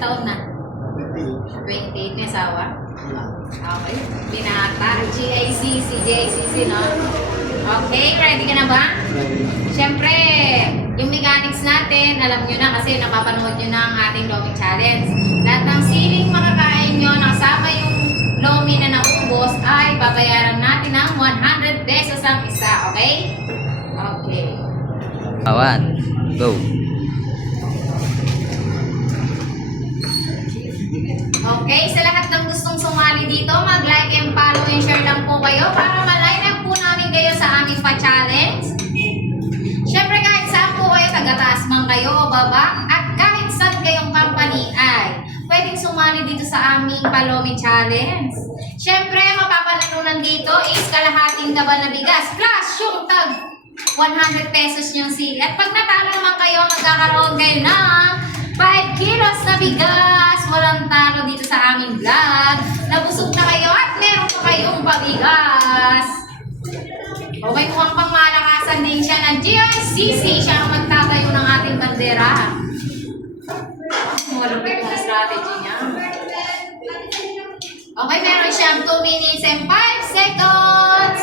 ilang taon na? 28 na asawa? Okay. Binata. GICC, no? Okay, ready ka na ba? Siyempre, yung mechanics natin, alam nyo na kasi napapanood nyo na ang ating Lomi Challenge. Lahat ng siling makakain nyo, nakasama yung Lomi na naubos, ay babayaran natin ng 100 pesos ang isa, okay? Okay. Awan. Go. Okay, sa lahat ng gustong sumali dito, mag-like and follow and share lang po kayo para ma-line up po namin kayo sa aming pa-challenge. Siyempre kahit saan po kayo, taga-taas man kayo o baba, at kahit saan kayong company ay pwedeng sumali dito sa aming Palomi Challenge. Siyempre, mapapalalunan dito is kalahating gaba na bigas plus yung tag 100 pesos yung sili. At pag natalo naman kayo, magkakaroon kayo ng 5 kilos na bigas. Walang talo dito sa aming vlog. Nabusog na kayo at meron pa kayong pabigas. Okay, mukhang pangmalakasan din siya ng GICC. Siya ang magtatayo ng ating bandera. Malupit yung strategy niya. Okay, meron siyang 2 minutes and 5 seconds.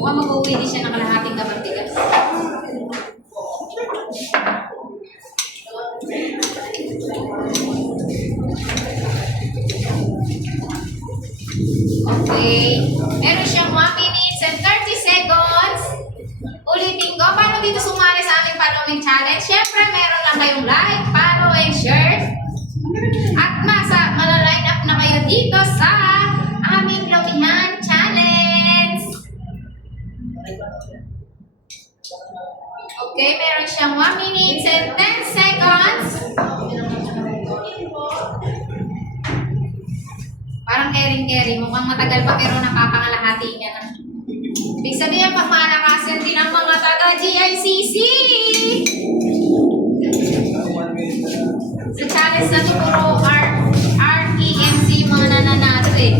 Mukhang mag-uwi din siya ng kalahating gabang bigas. Okay. Meron siyang 1 minutes and 30 seconds. Ulitin ko, paano dito sumali sa aming Paloming Challenge? Siyempre, meron lang kayong like, follow, and share. At malaline up na kayo dito sa aming Lomihan Challenge. Okay, meron siyang 1 minute and 10 seconds. Parang kering-kering. Mukhang matagal pa pero napapangalahati niya na. Ibig sabihin, pagmalakasan din ang mga taga-GICC. Sa challenge na ito, puro REMC mga nananalo eh.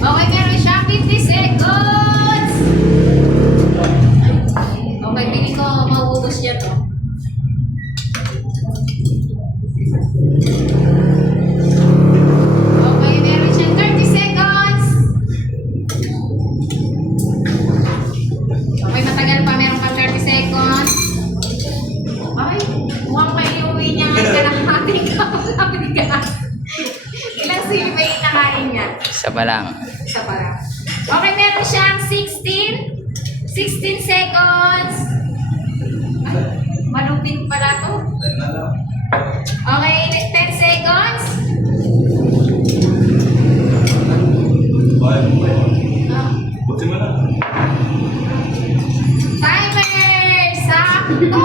Okay, meron siya 50 seconds. Okay, pili ko mauubos siya to. Okay, meron siyang 30 seconds. Okay, matagal pa. Meron pa 30 seconds. Okay, mukhang may iuwi niya ang kalahating kapabigas. Ilang sili ba yung nakain niya? Isa pa lang. Isa pa lang. Okay, meron siyang 16 seconds. Ay, malupit pala to. Okay, 10 seconds. Timer! Sakto!